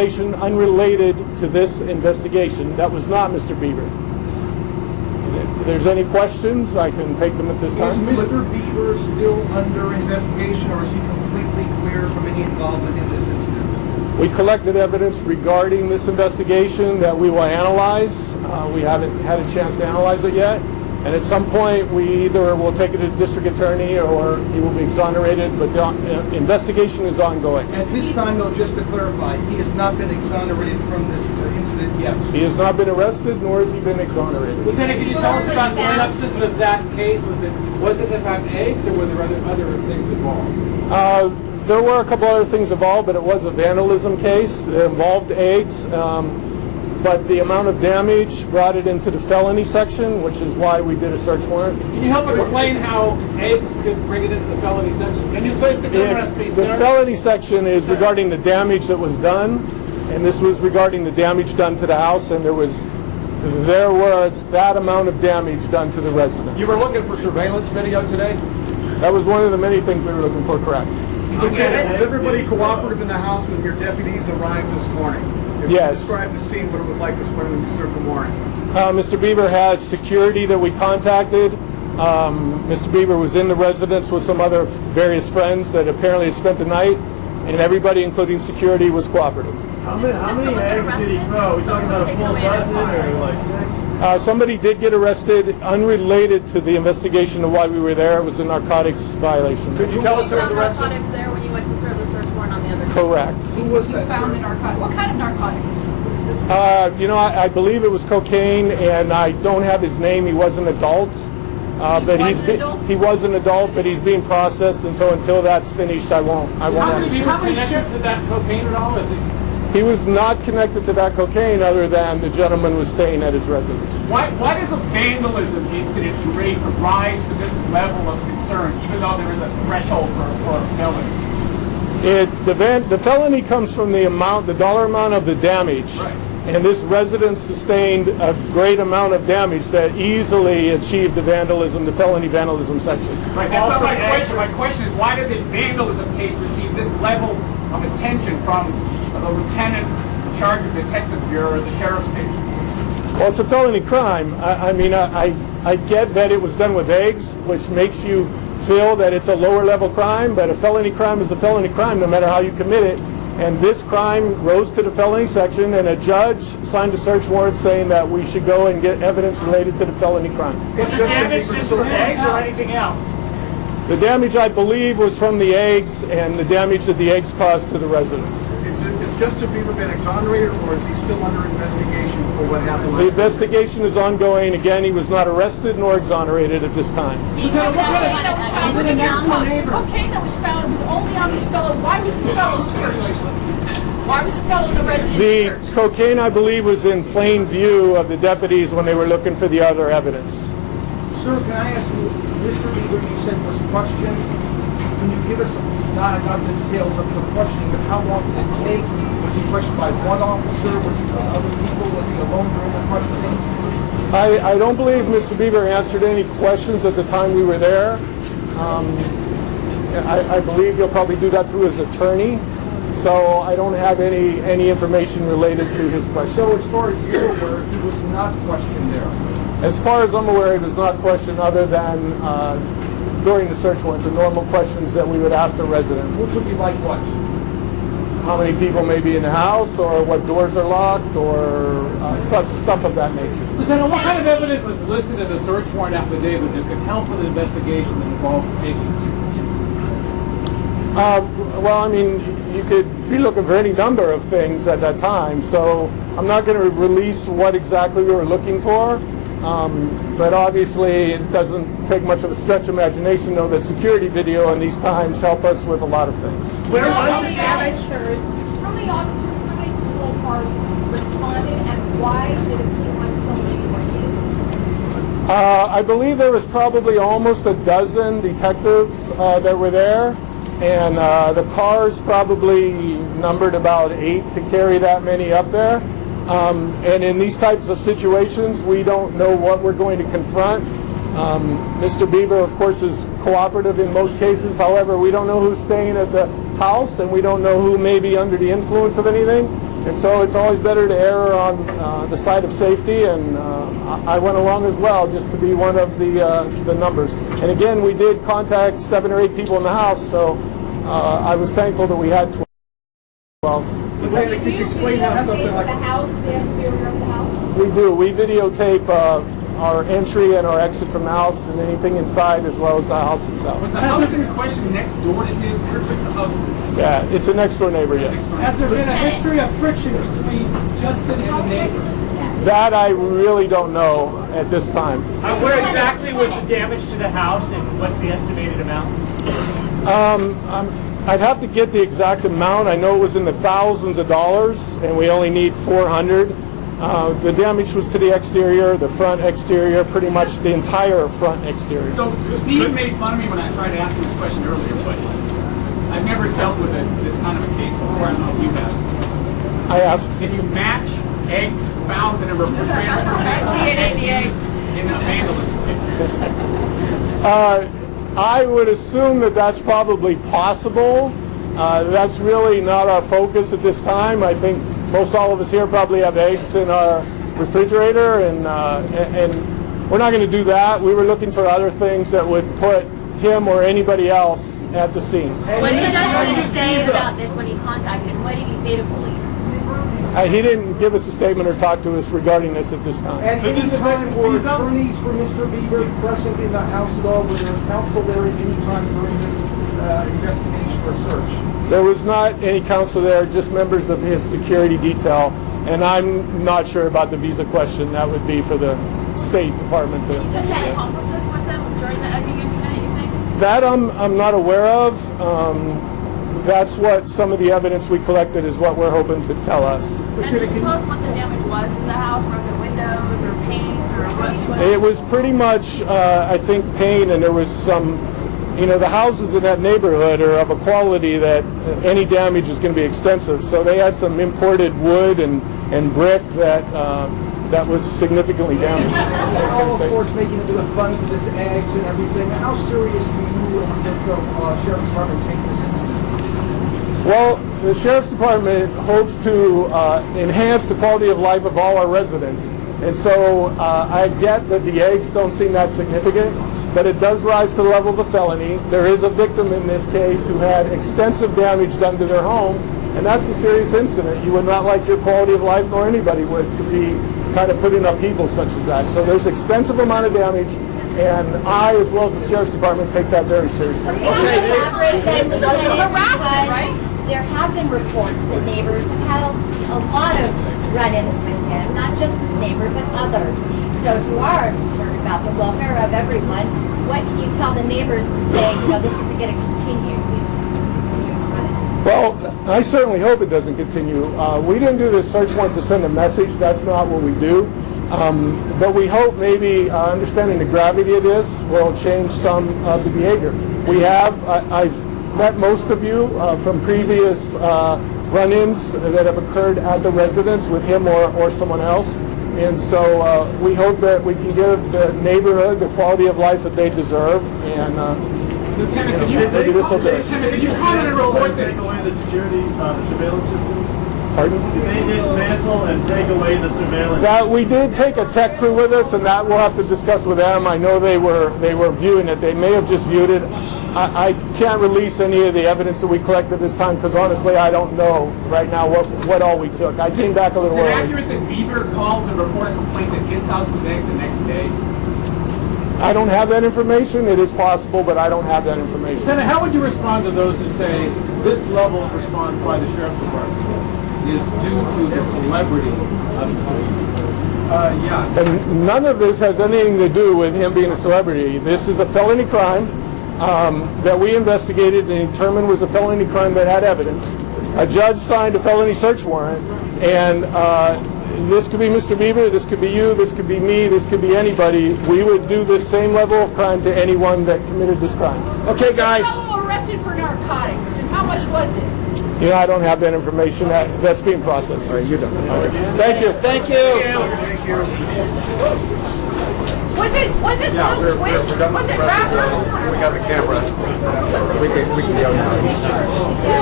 unrelated to this investigation. That was not Mr. Bieber. If there's any questions, I can take them at this time. Is Mr. Bieber still under investigation, or is he completely clear from any involvement in this incident? We collected evidence regarding this investigation that we will analyze. We haven't had a chance to analyze it yet. And at some point, we either will take it to the district attorney or he will be exonerated, but the investigation is ongoing. At this time, though, just to clarify, he has not been exonerated from this incident yet? He has not been arrested, nor has he been exonerated. Lieutenant, can you tell us about the substance of that case? Was it in fact eggs, or were there other things involved? There were a couple other things involved, but it was a vandalism case. It involved eggs. But the amount of damage brought it into the felony section, which is why we did a search warrant. Can you help explain how eggs could bring it into the felony section? Can you face the cameras, please, The sir? felony section is regarding the damage that was done, and this was regarding the damage done to the house, and there was that amount of damage done to the residence. You were looking for surveillance video today? That was one of the many things we were looking for, correct. Okay. Was everybody cooperative in the house when your deputies arrived this morning? Yes. Describe the scene, what it was like this morning when you served the warrant. Mr. Bieber has security that we contacted. Mr. Bieber was in the residence with some other various friends that apparently had spent the night, and everybody, including security, was cooperative. How many eggs did he throw? Are we talking about a full dozen or like 6? Somebody did get arrested unrelated to the investigation of why we were there. It was a narcotics violation. Could you tell us who was arrested? Narcotics there when you went to serve the search warrant on the other? Correct. Who was You that? found the narcotics. What kind of narcotics? I believe it was cocaine, and I don't have his name. He was an adult. He was an adult, but he's being processed, and so until that's finished, I won't. How many connected to that cocaine at all? He was not connected to that cocaine, other than the gentleman was staying at his residence. Why does a vandalism incident rate rise to this level of concern, even though there is a threshold for a felony? The felony comes from the dollar amount of the damage. Right. And this residence sustained a great amount of damage that easily achieved the felony vandalism section. Right, that's not my question. My question is, why does a vandalism case receive this level of attention from the lieutenant in charge of the detective bureau or the sheriff's station? Well, it's a felony crime. I get that it was done with eggs, which makes you feel that it's a lower level crime, but a felony crime is a felony crime no matter how you commit it. And this crime rose to the felony section, and a judge signed a search warrant saying that we should go and get evidence related to the felony crime. Was the damage just from eggs or anything else? The damage, I believe, was from the eggs and the damage that the eggs caused to the residents. Is Justin Bieber been exonerated, or is he still under investigation for what happened last The investigation is ongoing. Again, he was not arrested nor exonerated at this time. The cocaine that was found was only on this fellow. Why was this fellow searched? Why was the fellow in the residence searched? The cocaine, I believe, was in plain view of the deputies when they were looking for the other evidence. Sir, can I ask you, Mr. Bieber, you said was questioned. Can you give us not the details of the questioning, but how long did it take? Was he questioned by one officer? Was he with other people? Was he alone during the questioning? I don't believe Mr. Bieber answered any questions at the time we were there. I believe he'll probably do that through his attorney. So I don't have any information related to his question. So as far as you're aware, he was not questioned there? As far as I'm aware, he was not questioned other than during the search warrant, the normal questions that we would ask a resident. What would be like what? How many people may be in the house, or what doors are locked, or such stuff of that nature. Lieutenant, what kind of evidence is listed in the search warrant affidavit that could help with an investigation that involves eggs? You could be looking for any number of things at that time, so I'm not going to release what exactly we were looking for, but obviously it doesn't take much of a stretch imagination to know that security video in these times help us with a lot of things. How many officers, how many patrol cars responded, and why did it seem like so many were needed? I believe there was probably almost a dozen detectives that were there. And the cars probably numbered about 8 to carry that many up there. And in these types of situations, we don't know what we're going to confront. Mr. Bieber, of course, is cooperative in most cases. However, we don't know who's staying at the house, and we don't know who may be under the influence of anything. And so it's always better to err on the side of safety, and I went along as well just to be one of the numbers. And again, we did contact 7 or 8 people in the house, so I was thankful that we had 12. Lieutenant, could you explain how something like... The house, the exterior of the house? We do. We videotape our entry and our exit from the house and anything inside as well as the house itself. Was the house in question next door to his? Where's the house? Yeah, it's a next door neighbor, yes. Has there been a history of friction between Justin and the neighbors? That I really don't know at this time. Where exactly was the damage to the house, and what's the estimated amount? I'd have to get the exact amount. I know it was in the thousands of dollars, and we only need 400. The damage was to the exterior, the front exterior, pretty much the entire front exterior. So Steve made fun of me when I tried to ask him this question earlier, but I've never dealt with this kind of a case before. I don't know if you have. I have. Can you match eggs found in a refrigerator DNA the eggs. in a vandalism case? I would assume that that's probably possible. That's really not our focus at this time. I think most all of us here probably have eggs in our refrigerator, and we're not going to do that. We were looking for other things that would put him or anybody else at the scene. What did he say about this when he contacted him? What did he say to police? He didn't give us a statement or talk to us regarding this at this time. At any time, were attorneys for Mr. Bieber present in the house at all? Was there counsel there at any time during this investigation or search? There was not any counsel there, just members of his security detail, and I'm not sure about the visa question. That would be for the State Department to... You said you had accomplices with them during the egging incident, you think? That I'm not aware of. That's what some of the evidence we collected is what we're hoping to tell us. And can you tell us what the damage was to the house? Broken windows or paint or what? It was pretty much, I think, paint, and there was some, the houses in that neighborhood are of a quality that any damage is going to be extensive. So they had some imported wood and brick that was significantly damaged. They're all, of course, making it look fun because it's eggs and everything. How serious do you and the Sheriff's Department take this incident? Well, the Sheriff's Department hopes to enhance the quality of life of all our residents. And so I get that the eggs don't seem that significant, but it does rise to the level of a felony. There is a victim in this case who had extensive damage done to their home, and that's a serious incident. You would not like your quality of life, nor anybody would, to be kind of put in upheaval such as that. So there's extensive amount of damage, and I, as well as the Sheriff's Department, take that very seriously. Okay. Harassment, right? There have been reports that neighbors have had a lot of run-ins with him, not just this neighbor, but others. So if you are concerned about the welfare of everyone, what can you tell the neighbors to say, this isn't going to continue? Well, I certainly hope it doesn't continue. We didn't do this search warrant to send a message. That's not what we do. But we hope maybe understanding the gravity of this will change some of the behavior. We have, I've met most of you from previous run-ins that have occurred at the residence with him or someone else. And so we hope that we can give the neighborhood the quality of life that they deserve. And Lieutenant, maybe this will do it. can you comment on a report that... Take away the security, the surveillance system? Pardon? Did they dismantle and take away the surveillance? That we did take a tech crew with us, and that we'll have to discuss with them. I know they were viewing it. They may have just viewed it. I can't release any of the evidence that we collected this time because honestly I don't know right now what all we took. I came back a little Is it early. accurate that Bieber called to report a complaint that his house was egged the next day? I don't have that information. It is possible, but I don't have that information. Lieutenant, how would you respond to those who say this level of response by the Sheriff's Department is due to the celebrity of the Yeah. And none of this has anything to do with him being a celebrity. This is a felony crime that we investigated and determined was a felony crime that had evidence. A judge signed a felony search warrant, and this could be Mr. Bieber, this could be you, this could be me, this could be anybody. We would do this same level of crime to anyone that committed this crime. Okay, guys. Fellow arrested for narcotics, and how much was it? I don't have that information. That's being processed. All right, you're done. Thank you. Thank you. Was it Twist? Was it Razzia? We got the camera. We can go now.